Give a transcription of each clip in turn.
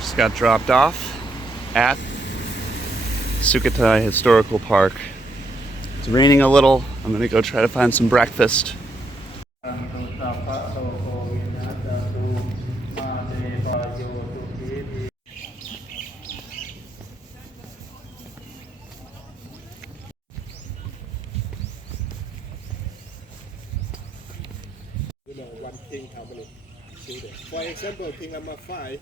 Just got dropped off at Sukhothai Historical Park. It's raining a little. I'm gonna go try to find some breakfast. One thing happening. For example, thing number 5.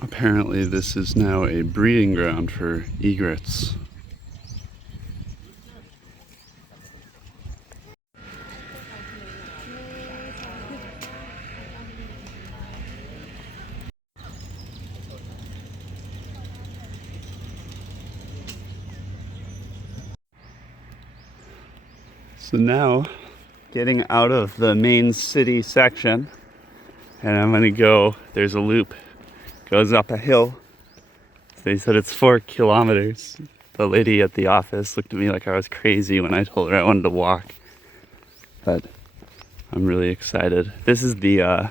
Apparently this is now a breeding ground for egrets. So now, getting out of the main city section, and I'm gonna go, there's a loop, goes up a hill. They said it's 4 kilometers. The lady at the office looked at me like I was crazy when I told her I wanted to walk. But I'm really excited. This is the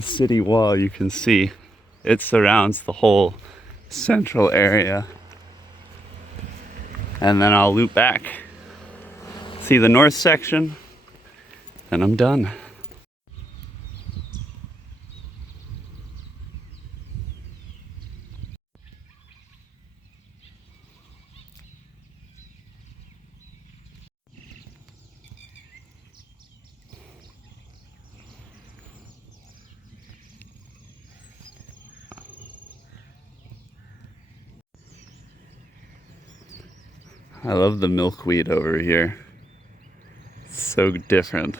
city wall you can see. It surrounds the whole central area. And then I'll loop back. See the north section, and I'm done. I love the milkweed over here. It's so different.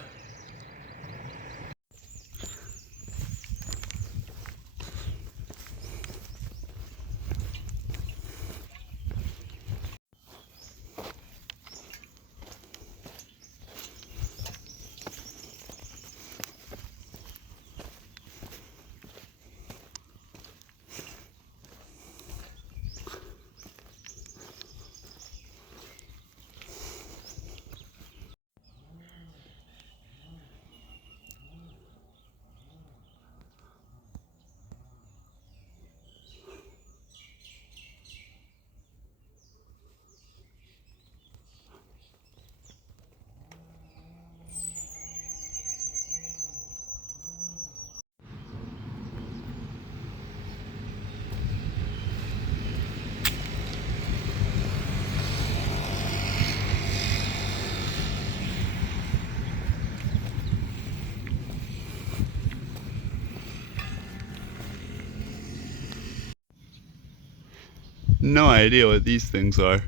No idea what these things are.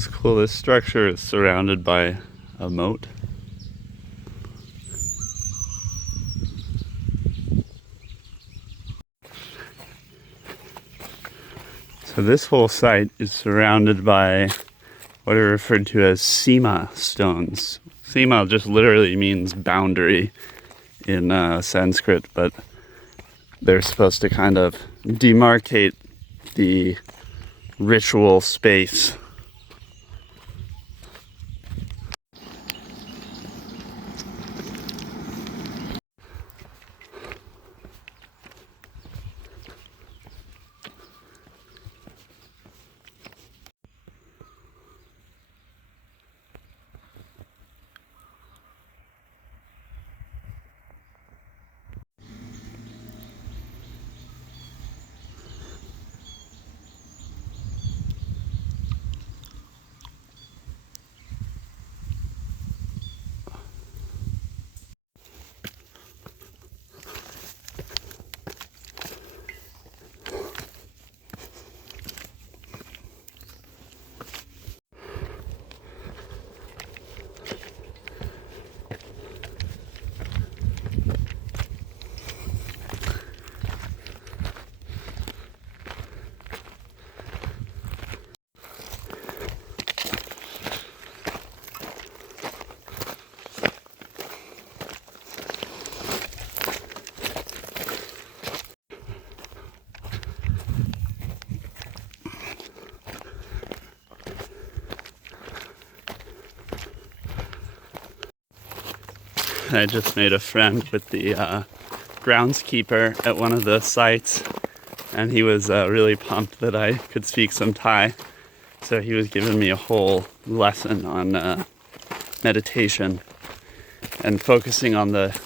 It's cool. This structure is surrounded by a moat. So this whole site is surrounded by what are referred to as sima stones. Sima just literally means boundary in Sanskrit, but they're supposed to kind of demarcate the ritual space. I just made a friend with the groundskeeper at one of the sites, and he was really pumped that I could speak some Thai. So he was giving me a whole lesson on meditation and focusing on the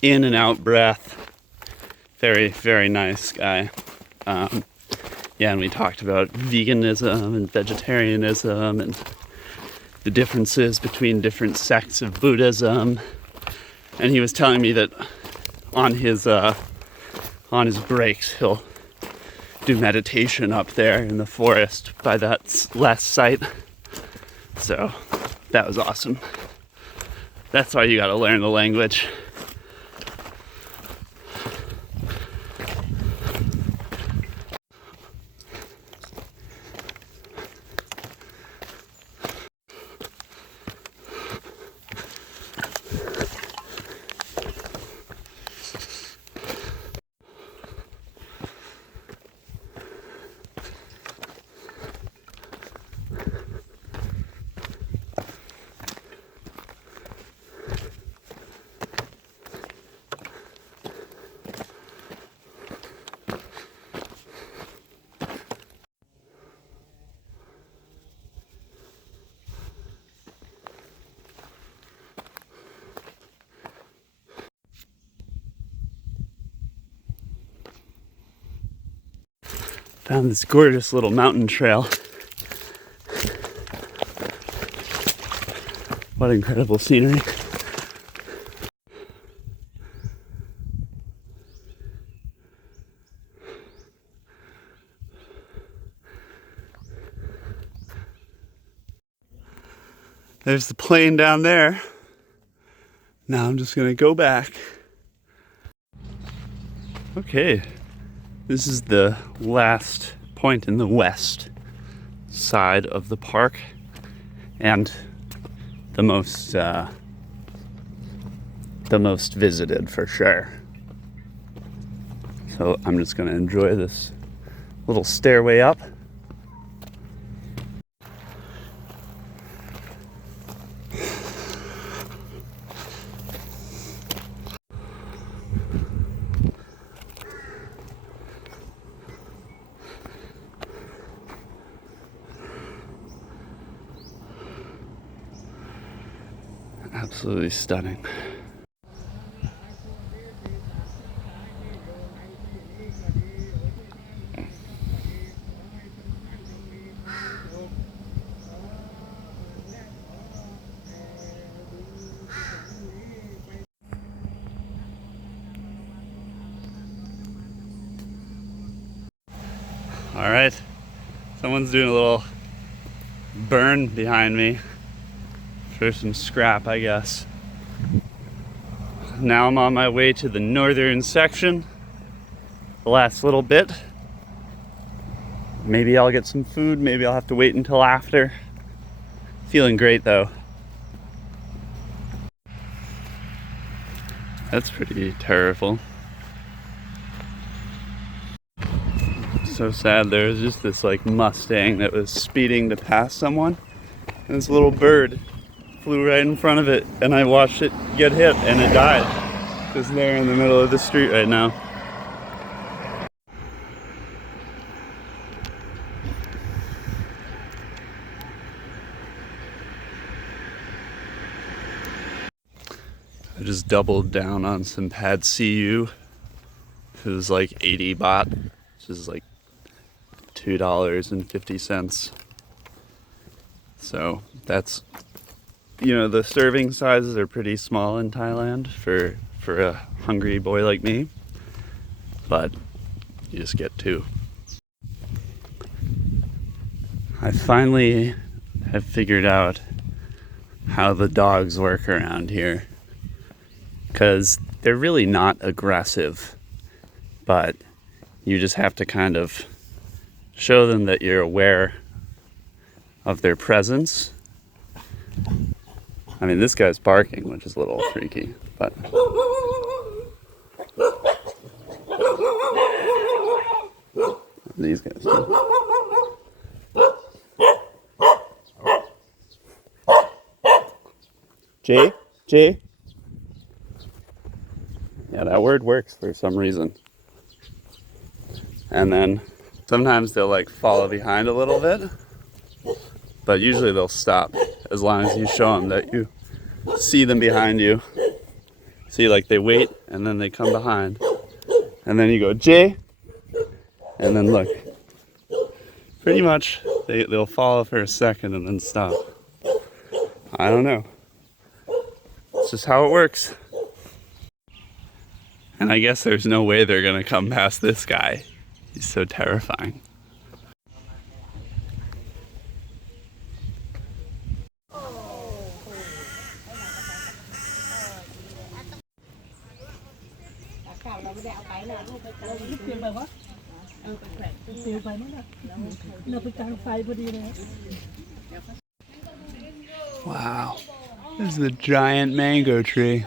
in and out breath. Very, very nice guy. Yeah, and we talked about veganism and vegetarianism and the differences between different sects of Buddhism. And he was telling me that on his breaks, he'll do meditation up there in the forest by that last site. So that was awesome. That's why you gotta learn the language. Found this gorgeous little mountain trail. What incredible scenery. There's the plane down there. Now I'm just gonna go back. Okay, this is the last point in the west side of the park, and the most visited for sure. So I'm just gonna enjoy this little stairway up. Absolutely stunning. All right, someone's doing a little burn behind me for some scrap, I guess. Now I'm on my way to the northern section, the last little bit. Maybe I'll get some food, maybe I'll have to wait until after. Feeling great though. That's pretty terrible. So sad. There was just this like Mustang that was speeding to pass someone, and this little bird flew right in front of it, and I watched it get hit and it died. Just there in the middle of the street right now. I just doubled down on some pad CU. It was like 80 baht, which is like $2.50. So that's, you know, the serving sizes are pretty small in Thailand for a hungry boy like me, but you just get two. I finally have figured out how the dogs work around here, because they're really not aggressive, but you just have to kind of show them that you're aware of their presence. I mean, this guy's barking, which is a little freaky, but these guys too. Jay? Yeah, that word works for some reason. And then sometimes they'll like follow behind a little bit, but usually they'll stop as long as you show them that you see them behind you. See, like they wait and then they come behind, and then you go, Jay, and then look. Pretty much they'll follow for a second and then stop. I don't know. It's just how it works. And I guess there's no way they're gonna come past this guy. He's so terrifying. Wow, this is a giant mango tree.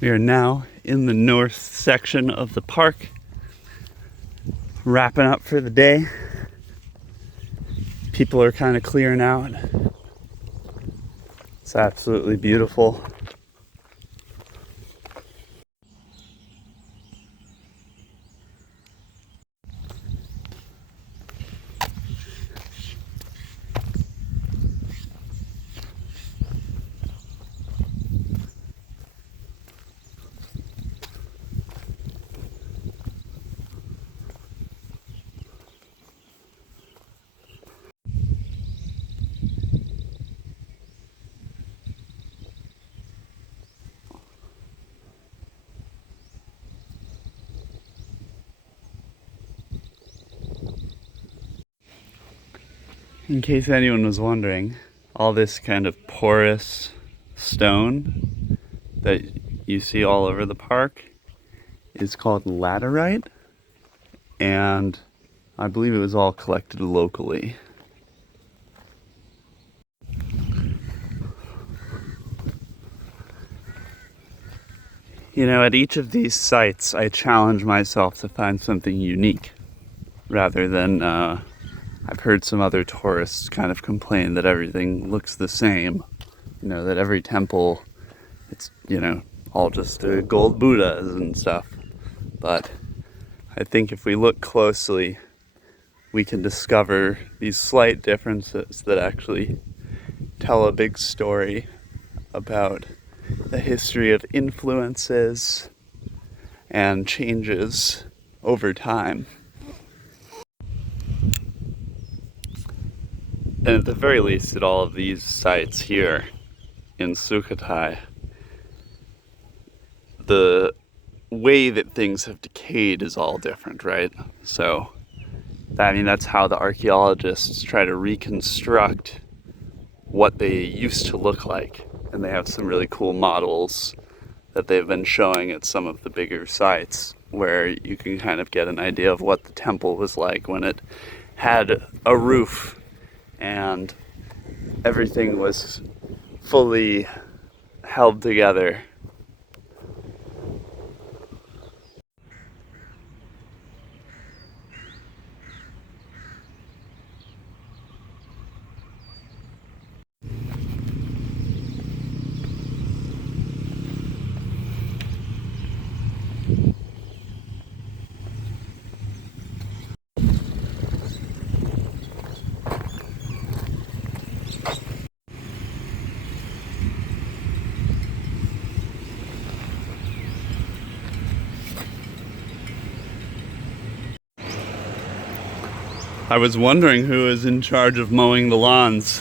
We are now in the north section of the park, wrapping up for the day. People are kind of clearing out. It's absolutely beautiful. In case anyone was wondering, all this kind of porous stone that you see all over the park is called laterite, and I believe it was all collected locally. You know, at each of these sites, I challenge myself to find something unique rather than I've heard some other tourists kind of complain that everything looks the same. You know, that every temple, it's, you know, all just gold Buddhas and stuff. But I think if we look closely, we can discover these slight differences that actually tell a big story about the history of influences and changes over time. And at the very least, at all of these sites here in Sukhothai, the way that things have decayed is all different, right? So, I mean, that's how the archaeologists try to reconstruct what they used to look like. And they have some really cool models that they've been showing at some of the bigger sites where you can kind of get an idea of what the temple was like when it had a roof and everything was fully held together. I was wondering who is in charge of mowing the lawns.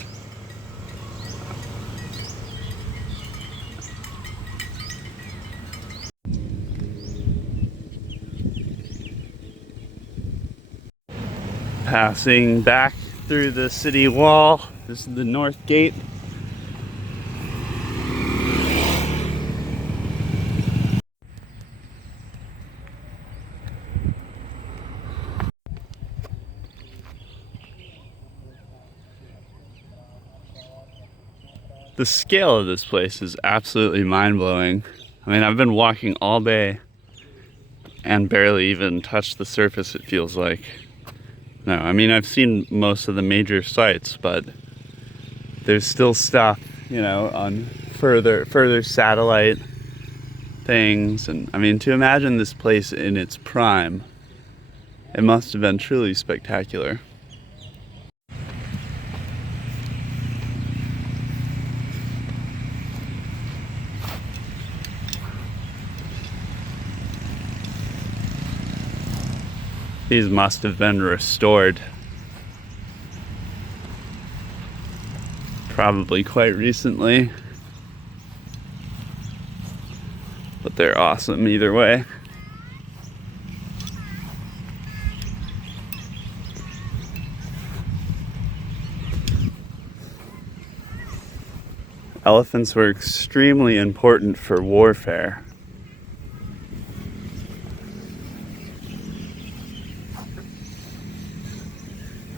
Passing back through the city wall. This is the north gate. The scale of this place is absolutely mind-blowing. I mean, I've been walking all day and barely even touched the surface, it feels like. No, I mean, I've seen most of the major sites, but there's still stuff, you know, on further satellite things. And I mean, to imagine this place in its prime, it must have been truly spectacular. These must have been restored. Probably quite recently. But they're awesome either way. Elephants were extremely important for warfare.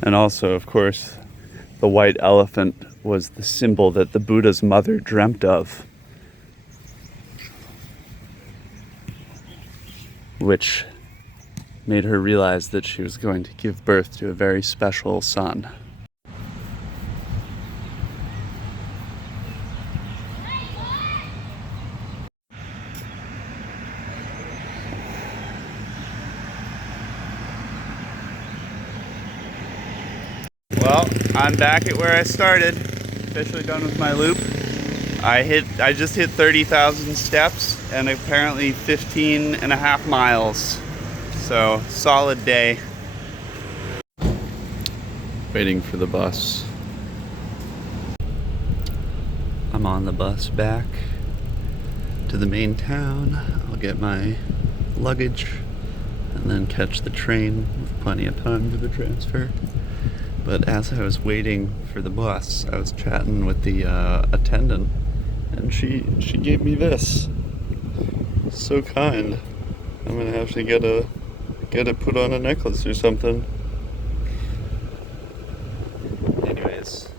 And also, of course, the white elephant was the symbol that the Buddha's mother dreamt of, which made her realize that she was going to give birth to a very special son. Well, I'm back at where I started. Officially done with my loop. I just hit 30,000 steps and apparently 15 and a half miles. So, solid day. Waiting for the bus. I'm on the bus back to the main town. I'll get my luggage and then catch the train with plenty of time for the transfer. But as I was waiting for the bus, I was chatting with the attendant, and she gave me this. So kind. I'm gonna have to get it put on a necklace or something. Anyways,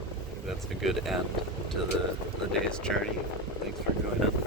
that's a good end to the day's journey. Thanks for joining.